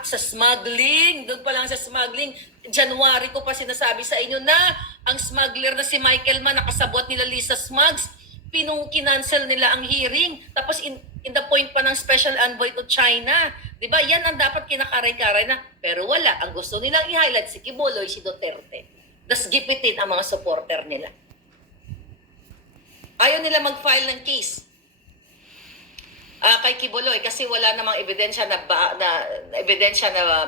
At sa smuggling, doon pa lang sa smuggling, January ko pa sinasabi sa inyo na ang smuggler na si Michael Mann, nakasabot nila Lisa Smugs, kinancel nila ang hearing. Tapos in the point pa ng special envoy to China. Diba? Yan ang dapat kinakaray-karay na. Pero wala. Ang gusto nilang i-highlight si Quiboloy, si Duterte. Das gipitin ang mga supporter nila. Ayaw nila mag-file ng case kay Quiboloy kasi wala namang ebidensya na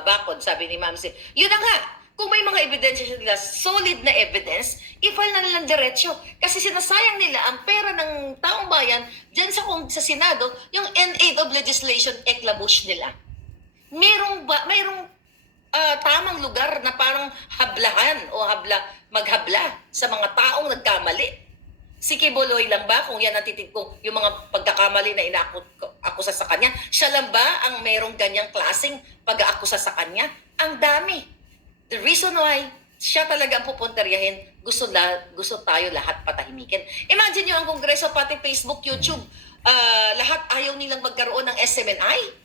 bakod, sabi ni Ma'am Sil. Yun na nga, kung may mga ebidensya sila, solid na evidence, i-file na nilang diretsyo. Kasi sinasayang nila ang pera ng taong bayan dyan sa Senado, yung N-aid of legislation, eklabush nila. Mayroong tamang lugar na parang hablahan o maghabla sa mga taong nagkamali. Si Quiboloy lang ba, kung yan ang kung yung mga pagkakamali na inaakusa sa kanya, siya lang ba ang mayroong ganyang klaseng pag-aakusa sa kanya? Ang dami. The reason why siya talaga ang pupuntaryahin, gusto tayo lahat patahimikin. Imagine nyo ang Kongreso, pati Facebook, YouTube, lahat ayaw nilang magkaroon ng SMNI.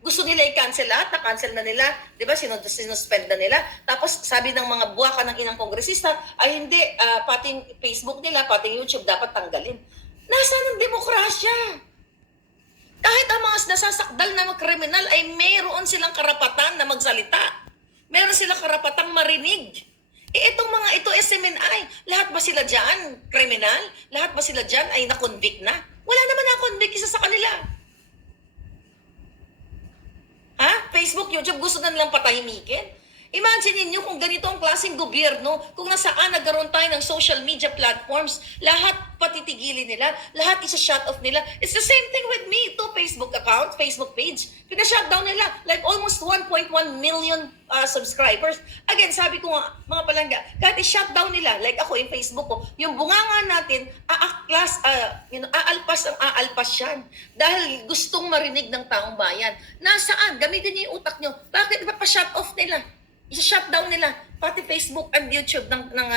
Gusto nila i-cancel lahat, na-cancel na nila, di ba, sinuspend na nila. Tapos sabi ng mga buwaka ng inang kongresista, ay hindi, pating Facebook nila, pating YouTube, dapat tanggalin. Nasaan ang demokrasya? Kahit ang mga nasasakdal na kriminal ay mayroon silang karapatan na magsalita. Meron silang karapatang marinig. Itong mga ito, SMNI, lahat ba sila dyan kriminal? Lahat ba sila dyan ay na-convict na? Wala naman na-convict isa sa kanila. Facebook, YouTube, gusto na nilang patahimikin. Imagine niyo kung ganito ang klaseng gobyerno, kung nasaan nagkaroon tayo ng social media platforms, lahat patitigilin nila, lahat isa-shut off nila. It's the same thing with me. Ito, Facebook account, Facebook page, pina-shutdown nila. Like almost 1.1 million subscribers. Again, sabi ko nga, mga palangga, kahit i-shutdown nila, like ako yung Facebook ko, yung bunganga natin, aalpas yan. Dahil gustong marinig ng taong bayan. Nasaan? Gamitin niyo yung utak niyo. Bakit pa-shut off nila? I-shutdown nila, pati Facebook and YouTube ng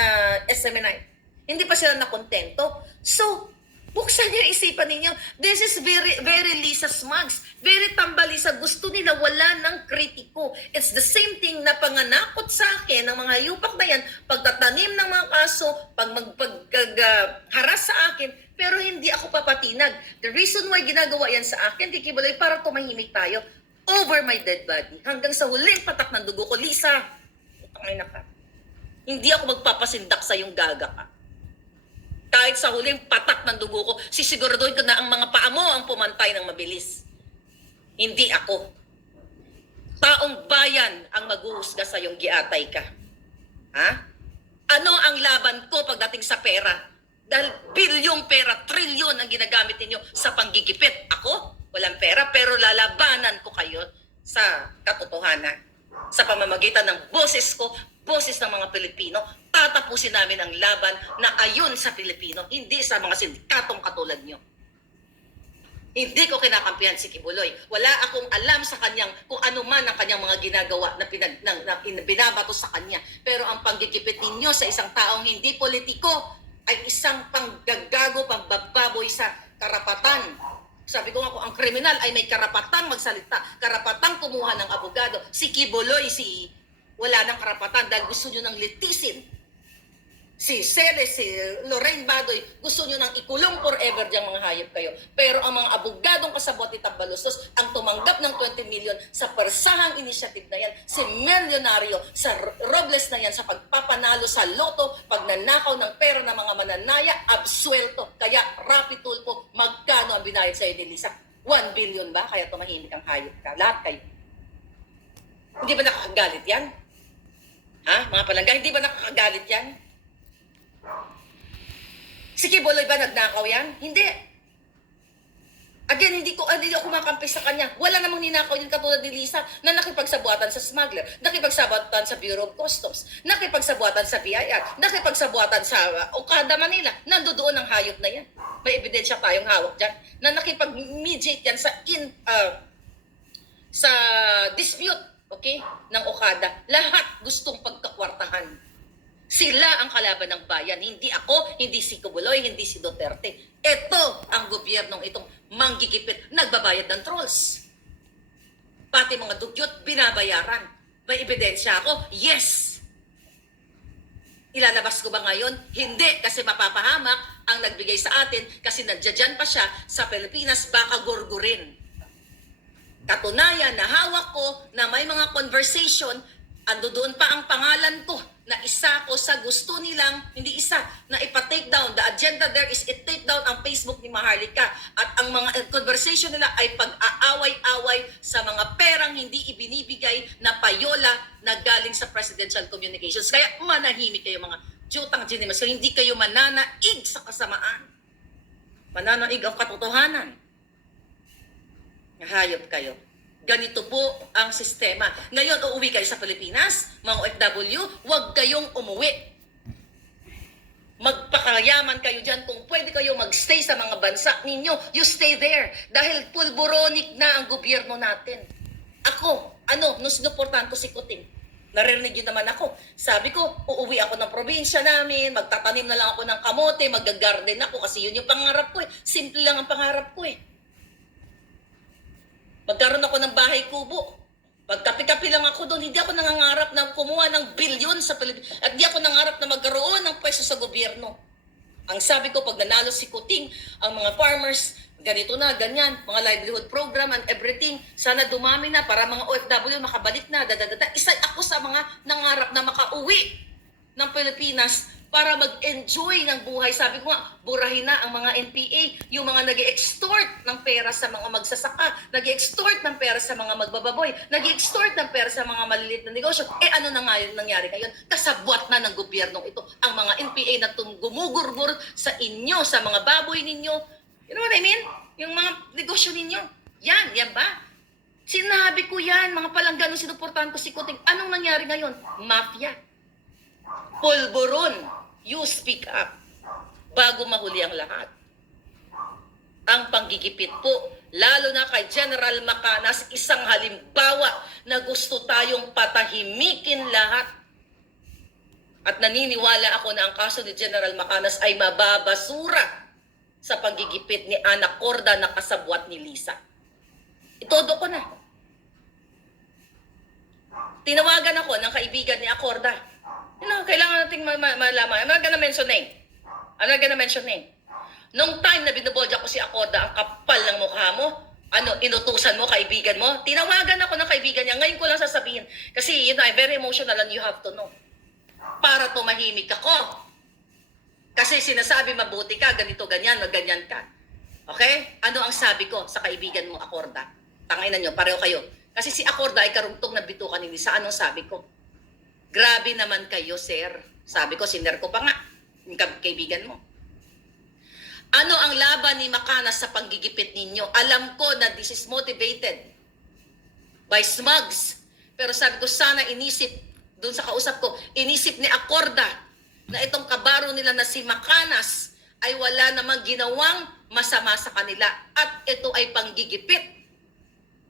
SMNI. Hindi pa sila nakontento. So, buksan niyo isipan ninyo. This is very Lisa Smugs. Very tambalisa. Gusto nila wala ng kritiko. It's the same thing na panganakot sa akin ng mga yupak na yan, pagtatanim ng mga kaso, haras sa akin, pero hindi ako papatinag. The reason why ginagawa yan sa akin, di Quiboloy, para tumahimik tayo. Over my dead body. Hanggang sa huling patak ng dugo ko, Lisa, utangay na ka. Hindi ako magpapasindak sa yung gaga ka. Kahit sa huling patak ng dugo ko, sisiguraduhin ko na ang mga paa mo ang pumantay ng mabilis. Hindi ako. Taong bayan ang maghuhusga sa yung giatay ka. Ha? Ano ang laban ko pagdating sa pera? Dahil bilyong pera, trilyon ang ginagamit ninyo sa panggigipit. Ako? Walang pera, pero lalabanan ko kayo sa katotohanan. Sa pamamagitan ng boses ko, boses ng mga Pilipino, tatapusin namin ang laban na ayon sa Pilipino, hindi sa mga sindikatong katulad nyo. Hindi ko kinakampihan si Quiboloy. Wala akong alam sa kanyang kung ano man ang kanyang mga ginagawa na binabato sa kanya. Pero ang panggigipit ninyo sa isang taong hindi politiko ay isang panggagago, pangbababoy sa karapatan. Sabi ko nga, kung ang kriminal ay may karapatang magsalita, karapatang kumuha ng abogado, si Quiboloy, wala ng karapatan dahil gusto nyo nang litisin. Si Celes, si Lorraine Badoy, gusto nyo nang ikulong forever diyang mga hayop kayo. Pero ang mga abogadong kasabot ni Tambalustos ang tumanggap ng 20 million sa persahang initiative na yan, si milyonaryo sa Robles na yan sa pagpapanalo sa loto, pagnanakaw ng pera ng mga mananaya, absuelto. Kaya, Rapi Tulfo, magkano ang binayad sa'yo ni Lisa? 1 billion ba? Kaya tumahimik ang hayop ka. Lahat kayo. Hindi ba nakakagalit yan? Ha? Mga palangga, hindi ba nakakagalit yan? Si Quiboloy ba nagnakaw yan? Hindi. Again, hindi ako makampi sa kanya. Wala namang ninakaw yung katulad ni Lisa na nakipagsabuatan sa smuggler, nakipagsabuatan sa Bureau of Customs, nakipagsabuatan sa BIR, nakipagsabuatan sa Okada, Manila. Nandoon ang hayop na yan. May ebidensya tayong hawak dyan na nakipag-mediate yan sa dispute, okay, ng Okada. Lahat gustong pagkakwartahan. Sila ang kalaban ng bayan. Hindi ako, hindi si Quiboloy, hindi si Duterte. Ito ang gobyernong itong manggigipit, nagbabayad ng trolls. Pati mga dugyot, binabayaran. May ebidensya ako? Yes! Ilalabas ko ba ngayon? Hindi, kasi mapapahamak ang nagbigay sa atin kasi nandiyan pa siya sa Pilipinas, baka gurgurin. Katunayan na hawak ko na may mga conversation, ando doon pa ang pangalan ko na isa ko sa gusto nilang, hindi isa, na ipa-take down. The agenda there is i-take down ang Facebook ni Maharlika. At ang mga conversation nila ay pag-aaway-away sa mga perang hindi ibinibigay na payola na galing sa presidential communications. Kaya manahimik kayo mga jutang ginimas. So hindi kayo mananaig sa kasamaan. Mananaig ang katotohanan. Hayop kayo. Ganito po ang sistema. Ngayon, uuwi kayo sa Pilipinas, mga OFW, huwag kayong umuwi. Magpakayaman kayo dyan. Kung pwede kayo magstay sa mga bansa ninyo, you stay there. Dahil pulboronic na ang gobyerno natin. Ako, nung sinuportahan ko si Kuting, naririnig yun naman ako. Sabi ko, uuwi ako ng probinsya namin, magtatanim na lang ako ng kamote, mag-garden ako kasi yun yung pangarap ko eh. Simple lang ang pangarap ko eh. Magkaroon ako ng bahay kubo. Pagkapi-kapi lang ako doon, hindi ako nangangarap na kumuha ng bilyon sa Pilipinas. At hindi ako nangangarap na magkaroon ng pwesto sa gobyerno. Ang sabi ko, pag nanalo si Kuting, ang mga farmers, ganito na, ganyan, mga livelihood program and everything, sana dumami na para mga OFW makabalik na, Isa ako sa mga nangarap na makauwi ng Pilipinas para mag-enjoy ng buhay. Sabi ko nga, burahin na ang mga NPA, yung mga nag-extort ng pera sa mga magsasaka, nag-extort ng pera sa mga magbababoy, nag-extort ng pera sa mga maliliit na negosyo. Ano na nga yung nangyari ngayon? Kasabwat na ng gobyernong ito ang mga NPA na gumugurbur sa inyo, sa mga baboy ninyo. You know what I mean? Yung mga negosyo ninyo. Yan ba? Sinabi ko yan, mga palanggan nung sinuportahan ko si Kuting. Anong nangyari ngayon? Mafia. Pulburon. You speak up bago mahuli ang lahat. Ang panggigipit po, lalo na kay General Macanas, isang halimbawa na gusto tayong patahimikin lahat. At naniniwala ako na ang kaso ni General Macanas ay mababasura sa panggigipit ni Ana Corda na kasabwat ni Lisa. Itodo ko na. Tinawagan ako ng kaibigan ni Acorda. Kailangan nating malaman. I'm not gonna mention name. Nung time na binubodya ko si Acorda, ang kapal ng mukha mo, inutusan mo, kaibigan mo, tinawagan ako ng kaibigan niya. Ngayon ko lang sasabihin. Kasi, I'm very emotional and you have to know. Para tumahimik ako. Kasi sinasabi, mabuti ka, ganito, ganyan, ganyan ka. Okay? Ano ang sabi ko sa kaibigan mo, Acorda? Tanginan nyo, pareho kayo. Kasi si Acorda ay karugtong na bitukan ni Lisa. Anong sabi ko? Grabe naman kayo, sir. Sabi ko, siner ko pa nga. Yung kaibigan mo. Ano ang laban ni Macanas sa panggigipit ninyo? Alam ko na this is motivated by smugs. Pero sabi ko, sana inisip, doon sa kausap ko, inisip ni Acorda na itong kabaro nila na si Macanas ay wala namang ginawang masama sa kanila. At ito ay panggigipit.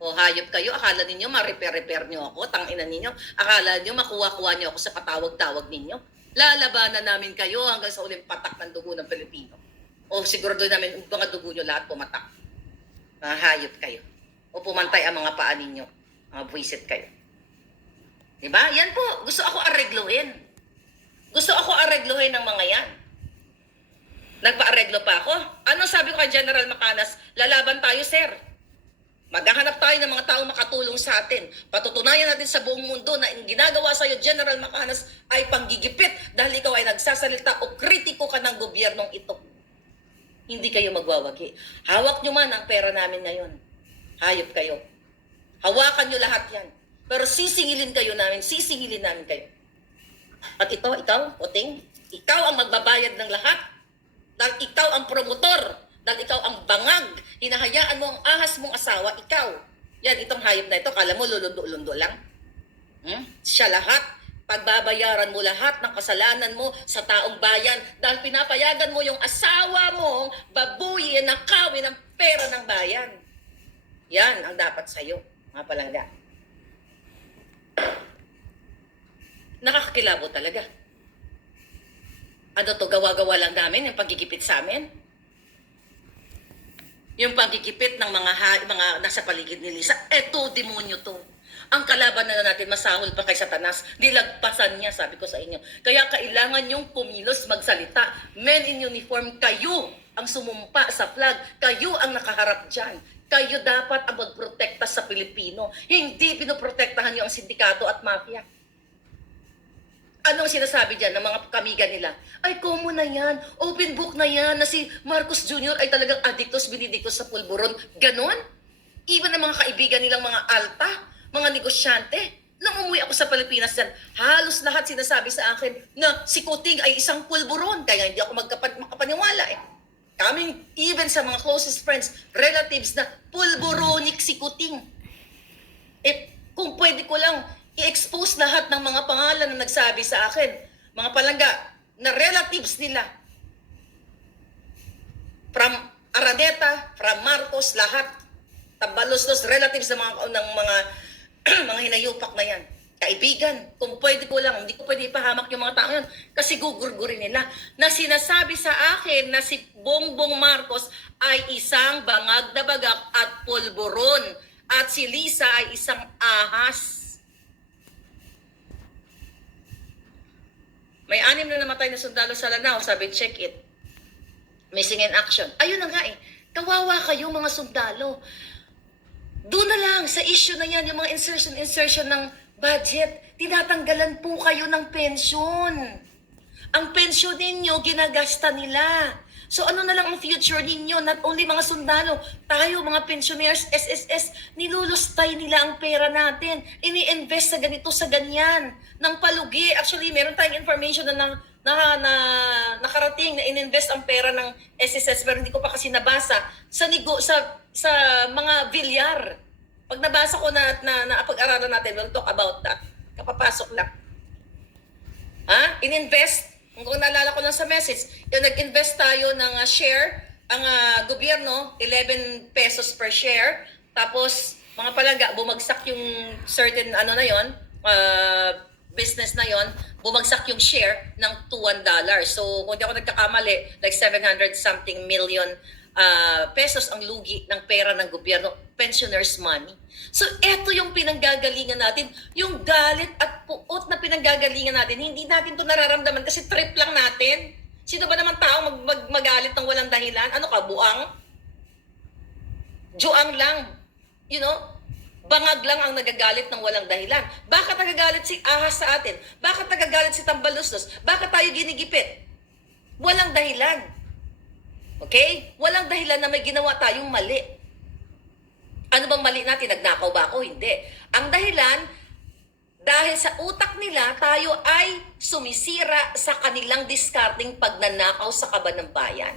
O hayop kayo, akala ninyo ma-repair nyo ako, tanginan ninyo. Akala nyo makuha-kuha nyo ako sa patawag-tawag ninyo. Lalabanan namin kayo hanggang sa uling patak ng dugo ng Pilipino. O siguro doon namin, mga dugo nyo lahat pumatak. Mga hayop kayo. O pumantay ang mga paa ninyo. Mga buwisit kayo. Diba? Yan po. Gusto ako aregluhin. Gusto ako aregluhin ng mga yan. Nagpa-areglo pa ako. Ano sabi ko kay General Macanas? Lalaban tayo, sir. Maghahanap tayo ng mga taong makatulong sa atin. Patutunayan natin sa buong mundo na ang ginagawa sa iyo, General Macanas, ay panggigipit dahil ikaw ay nagsasalita o kritiko ka ng gobyernong ito. Hindi kayo magwawagi. Hawak nyo man ang pera namin ngayon. Hayop kayo. Hawakan nyo lahat yan. Pero sisingilin namin kayo. At ikaw, Kuting, ikaw ang magbabayad ng lahat. Dahil ikaw ang promotor. Dahil ikaw ang bangag, hinahayaan mo ang ahas mong asawa, ikaw. Yan, itong hayop na ito, kala mo lulundo-lundo lang. Siya lahat, pagbabayaran mo lahat ng kasalanan mo sa taong bayan dahil pinapayagan mo yung asawa mong babuyin, nakawin ang pera ng bayan. Yan ang dapat sa'yo, mga palangga. Nakakakilabo talaga. Ano to, gawa-gawa lang namin yung pagigipit sa amin? Yung pagkikipit ng mga nasa paligid ni Lisa, eto, demonyo to. Ang kalaban na natin, masahol pa kay Satanas. Dilagpasan niya, sabi ko sa inyo. Kaya kailangan yung pumilos, magsalita. Men in uniform, kayo ang sumumpa sa flag. Kayo ang nakaharap dyan. Kayo dapat ang magprotekta sa Pilipino. Hindi pinoprotektahan niyo ang sindikato at mafia. Anong sinasabi dyan ng mga kamiga nila? Ay, common na yan. Open book na yan na si Marcos Jr. ay talagang adictos, binidictos sa pulburon. Ganon? Even ang mga kaibigan nilang mga alta, mga negosyante. Nung umuwi ako sa Pilipinas yan, halos lahat sinasabi sa akin na si Kuting ay isang pulburon. Kaya hindi ako makapaniwala eh. Kaming even sa mga closest friends, relatives na pulburonic si Kuting. Eh, kung pwede ko lang i-expose lahat ng mga pangalan na nagsabi sa akin, mga palangga na relatives nila. From Araneta, from Marcos, lahat. Tabalos-los relatives ng mga mga hinayupak na yan. Kaibigan, kung pwede ko lang, hindi ko pwede ipahamak yung mga tao yan kasi gugurgurin nila na sinasabi sa akin na si Bongbong Marcos ay isang bangag na bagak at pulburon at si Lisa ay isang ahas. May 6 na namatay na sundalo sa Lanao, sabi check it. Missing in action. Ayun na nga eh. Kawawa kayo mga sundalo. Doon na lang sa issue na yan, yung mga insertion ng budget. Tinatanggalan po kayo ng pensyon. Ang pensyon ninyo, ginagasta nila. So ano na lang ang future ninyo? Not only mga sundalo, tayo mga pensioners, SSS, nilulustay nila ang pera natin. Ini-invest sa ganito, sa ganyan. Ng palugi. Actually, meron tayong information na nakarating na ininvest ang pera ng SSS pero hindi ko pa kasi nabasa sa mga bilyar. Pag nabasa ko na pag-aralan natin, we'll talk about that. Kapapasok lang. Ha? Ininvest. Kung naalala ko lang sa message, yung nag-invest tayo ng share, ang gobyerno, 11 pesos per share. Tapos, mga palangga, bumagsak yung certain na yon, business na yon, bumagsak yung share ng $1. So, kung di ako nagkakamali, like 700 something million pesos ang lugi ng pera ng gobyerno, pensioners' money. So, eto yung pinanggagalingan natin, yung galit at puot na pinanggagalingan natin. Hindi natin to nararamdaman kasi trip lang natin. Sino ba naman tao magalit ng walang dahilan? Ano ka, buang? Juang lang. You know? Bangag lang ang nagagalit ng walang dahilan. Bakit nagagalit si ahas sa atin? Bakit nagagalit si Tambaluslos? Bakit tayo ginigipit? Walang dahilan. Okay? Walang dahilan na may ginawa tayong mali. Ano bang mali natin? Nagnakaw ba ako? Hindi. Ang dahilan, dahil sa utak nila, tayo ay sumisira sa kanilang discarding pagnanakaw sa kaban ng bayan.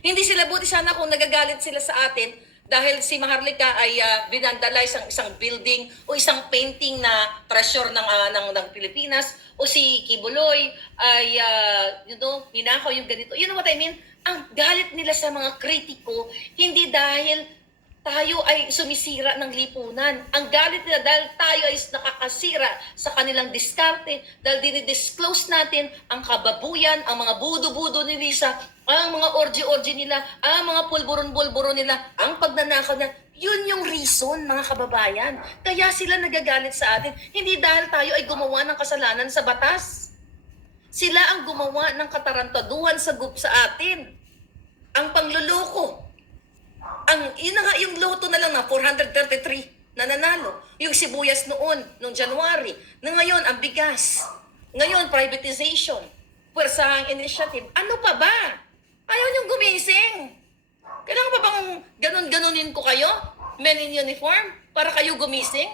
Hindi sila, buti sana kung nagagalit sila sa atin dahil si Maharlika ay binandalize ang isang building o isang painting na treasure ng Pilipinas, o si Kibuloy ay ninakaw yung ganito. You know what I mean? Ang galit nila sa mga kritiko, hindi dahil tayo ay sumisira ng lipunan. Ang galit nila dahil tayo ay nakakasira sa kanilang diskarte, dahil dinidisclose natin ang kababuyan, ang mga budo-budo ni Lisa, ang mga orgy-orgy nila, ang mga pulburon-bulburon nila, ang pagnanakaw nila. Yun yung reason, mga kababayan. Kaya sila nagagalit sa atin. Hindi dahil tayo ay gumawa ng kasalanan sa batas. Sila ang gumawa ng katarantaduhan sa atin. Ang pangluloko. Yun na nga, yung loto na lang na 433 na nanalo. Yung sibuyas noong January. Na ngayon, ang bigas. Ngayon, privatization. Puwersahang initiative. Ano pa ba? Ayaw niyong gumising. Kailangan pa bang ganun-ganunin ko kayo? Men in uniform? Para kayo gumising?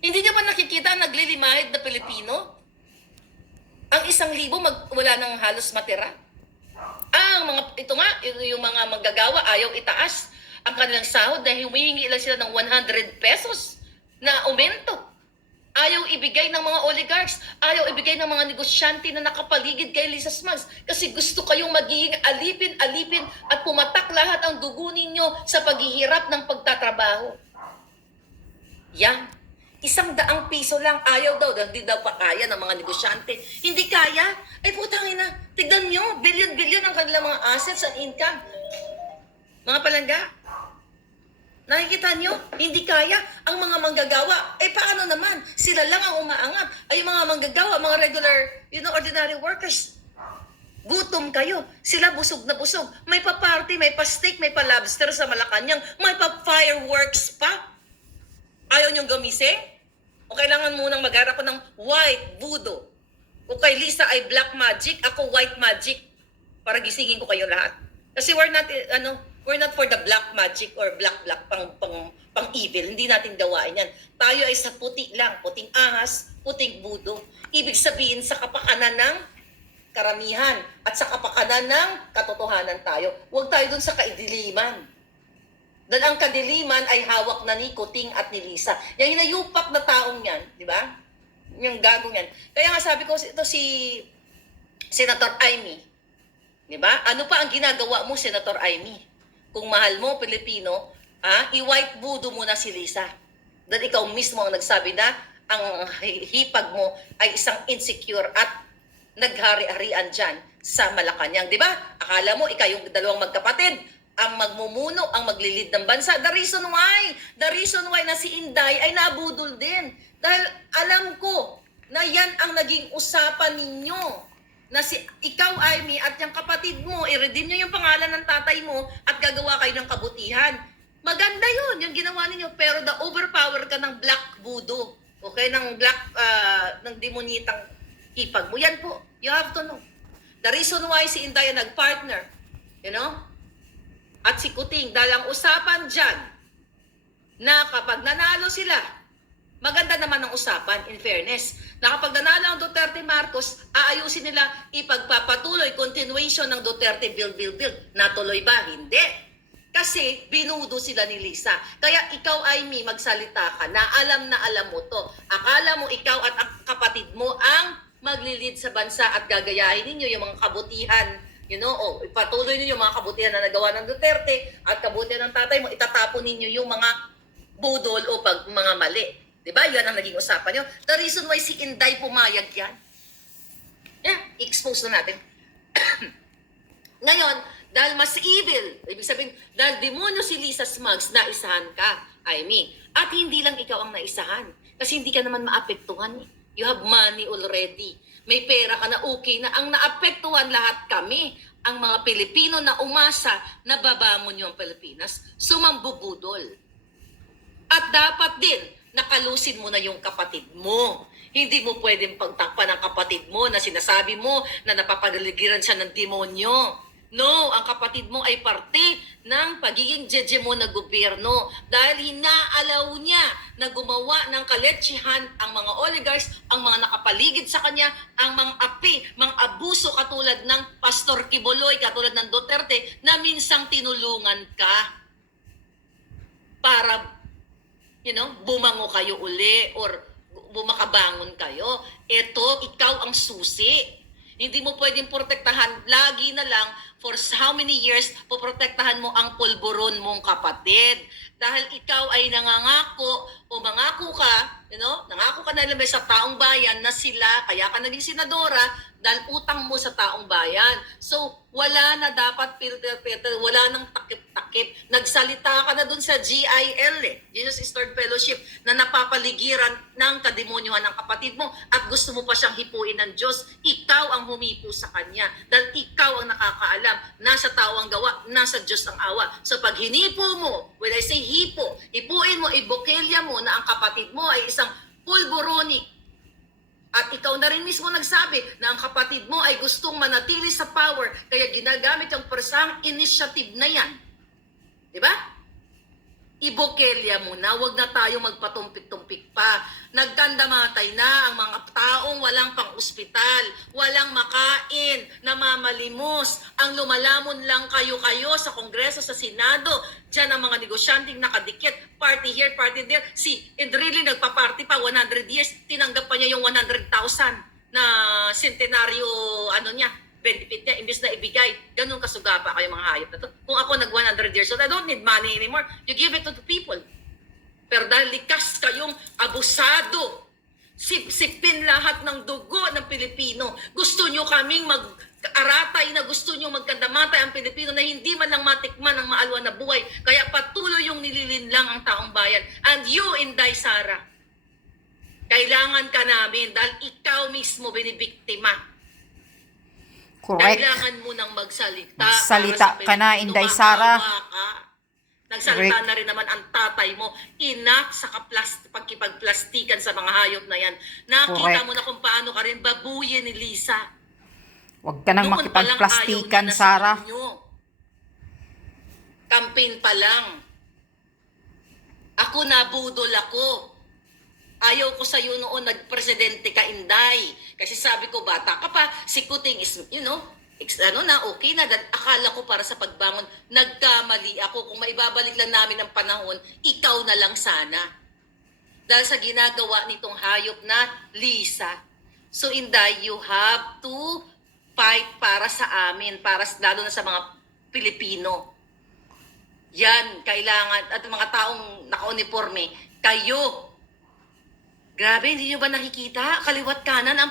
Hindi niyo ba nakikita ang naglilimahid na Pilipino? Ang 1,000 wala nang halos matira. Yung mga manggagawa ayaw itaas ang kanilang sahod dahil humihingi lang sila ng 100 pesos na aumento. Ayaw ibigay ng mga oligarchs, ayaw ibigay ng mga negosyante na nakapaligid kay Lisa Smugs kasi gusto kayong magiging alipin at pumatak lahat ang dugo ninyo sa paghihirap ng pagtatrabaho. Yan. 100 piso lang, ayaw daw, hindi daw pa kaya ng mga negosyante. Hindi kaya? Ay putang ina, tignan nyo, billion ang kanilang mga assets and income. Mga palangga, nakikita nyo? Hindi kaya ang mga manggagawa. Eh paano naman? Sila lang ang umaangat. Ay mga manggagawa, mga regular, ordinary workers. Gutom kayo. Sila busog na busog. May pa-party, may pa-steak, may pa-lobster sa Malacanang. May pa-fireworks pa. Ayaw nyong gumising? O kailangan munang magharap ko ng white voodoo. O kay Lisa ay black magic, ako white magic. Para gisingin ko kayo lahat. Kasi we're not for the black magic or black pang evil. Hindi natin gawain yan. Tayo ay sa puti lang, puting ahas, puting budo. Ibig sabihin sa kapakanan ng karamihan at sa kapakanan ng katotohanan tayo. Huwag tayo dun sa kaidiliman. Dahil ang kadiliman ay hawak na ni Kuting at ni Lisa. Yung hinayupak na taong yan, di ba? Yung gagong yan. Kaya nga sabi ko, ito si Senator Amy. Di ba? Ano pa ang ginagawa mo, Senator Amy? Kung mahal mo, Pilipino, i-white voodoo mo na si Lisa. Dahil ikaw mismo ang nagsabi na ang hipag mo ay isang insecure at naghari-harian dyan sa Malacanang. Di ba? Akala mo, ikaw yung dalawang magkapatid, ang magmumuno, ang maglilid ng bansa. The reason why na si Inday ay nabudol din. Dahil alam ko na yan ang naging usapan ninyo. Na si ikaw, Amy, at yung kapatid mo, i-redeem nyo yung pangalan ng tatay mo at gagawa kayo ng kabutihan. Maganda yun, yung ginawa ninyo. Pero the overpower ka ng black voodoo. Okay? Ng black, ng demonitang hipag mo. Yan po. You have to know. The reason why si Inday ay nag-partner, at si Kuting, dahil ang usapan dyan, na kapag nanalo sila, maganda naman ang usapan, in fairness, na kapag nanalo ang Duterte Marcos, aayusin nila ipagpapatuloy, continuation ng Duterte build. Natuloy ba? Hindi. Kasi binudo sila ni Lisa. Kaya ikaw, Amy, magsalita ka na alam mo to. Akala mo ikaw at ang kapatid mo ang maglilid sa bansa at gagayahin ninyo yung mga kabutihan, ipatuloy ninyo yung mga kabutihan na nagawa ng Duterte at kabutihan ng tatay mo, itatapon ninyo yung mga budol o mga mali. Diba? Yan ang naging usapan nyo. The reason why si Inday pumayag yan. I-expose na natin. Ngayon, dahil mas evil, ibig sabihin, dahil demonyo si Lisa Smugs, naisahan ka, Amy. At hindi lang ikaw ang naisahan. Kasi hindi ka naman maapektuhan. You have money already. May pera ka na, okay na. Ang naapektuhan lahat kami, ang mga Pilipino na umasa na babangon yung Pilipinas, sumambubudol. At dapat din, nakalusin mo na yung kapatid mo. Hindi mo pwedeng pagtakpan ng kapatid mo na sinasabi mo na napapagaligiran siya ng demonyo. No, ang kapatid mo ay parte ng pagiging jeje mo na gobyerno dahil hinaalaw niya na gumawa ng kaletsihan ang mga oligarchs, ang mga nakapaligid sa kanya, ang mga api, mga abuso katulad ng Pastor Quiboloy, katulad ng Duterte na minsang tinulungan ka para bumango kayo uli or bumakabangon kayo. Ito, ikaw ang susi. Hindi mo pwedeng protektahan, lagi na lang, for how many years, poprotektahan mo ang pulburon mong kapatid. Dahil ikaw ay nangangako, o mangako ka, nangako ka na lang sa taong bayan na sila, kaya ka naging senadora, dahil utang mo sa taong bayan. So, wala na dapat filter, wala nang takip-takip. Nagsalita ka na dun sa GIL, Jesus is Lord Fellowship, na napapaligiran ng kademonyohan ng kapatid mo at gusto mo pa siyang hipuin ng Diyos. Ikaw ang humipo sa kanya dahil ikaw ang nakakaalam. Nasa tao ang gawa, nasa Diyos ang awa. So pag hinipo mo, when I say hipuin mo, ibokelya mo na ang kapatid mo ay isang pulboronic. At ikaw na rin mismo nagsabi na ang kapatid mo ay gustong manatili sa power kaya ginagamit yung persang initiative na yan. Diba? Ibokelya mo na, wag na tayo magpatumpik-tumpik pa. Nagkandamatay na ang mga taong walang pang-ospital, walang makain, namamalimos. Ang lumalamon lang kayo sa Kongreso, sa Senado. Diyan ang mga negosyanteng nakadikit, party here, party there. Si Edrilli nagpa-party pa, 100 years, tinanggap pa niya yung 100,000 na centenaryo, niya, benefit niya, imbes na ibigay. Ganun kasuga pa kayo mga hayop na to. Kung ako nag 100 years old, I don't need money anymore. You give it to the people. Pero dahil likas kayong abusado sipsipin lahat ng dugo ng Pilipino. Gusto nyo kaming mag-aratay na gusto nyo magkandamatay ang Pilipino na hindi man lang matikman ang maalwan na buhay. Kaya patuloy yung nililinlang ang taong bayan. And you, Inday Sara, kailangan ka namin dahil ikaw mismo binibiktima. Correct. Kailangan mo nang magsalita. Magsalita ka na, Inday Sara. Nagsalita na rin naman ang tatay mo. Inak sa pagkipagplastikan sa mga hayop na yan. Nakita Correct. mo na kung paano ka rin babuyin ni Lisa. Huwag ka nang Noon pa lang makipagplastikan, ayaw niya na Sara. sa inyo. Campaign pa lang. Ako nabudol ako. Ayaw ko sa'yo noon nagpresidente ka, Inday. Kasi sabi ko, bata ka pa, si Kuting is, okay na. Akala ko para sa pagbangon, nagkamali ako. Kung maibabalik lang namin ang panahon, ikaw na lang sana. Dahil sa ginagawa nitong hayop na Lisa. So, Inday, you have to fight para sa amin, lalo na sa mga Pilipino. Yan, kailangan, at mga taong naka-uniforme, kayo. Grabe, hindi nyo ba nakikita? Kaliwat kanan ang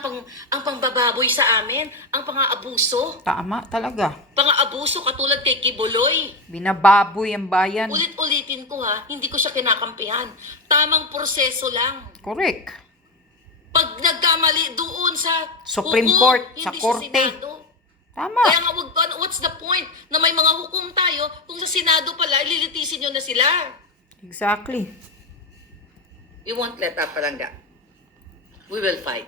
pangbababoy sa amin, ang pang-aabuso. Tama talaga. Pang-aabuso katulad kay Kibuloy. Binababoy ang bayan. Ulit-ulitin ko hindi ko siya kinakampihan. Tamang proseso lang. Correct. Pag nagkamali doon sa Supreme hukom, Court, hindi sa korte. Senado. Tama. Kaya nga, what's the point na may mga hukom tayo kung sa Senado pala, ililitisin nyo na sila. Exactly. We won't let up, Palangga. We will fight.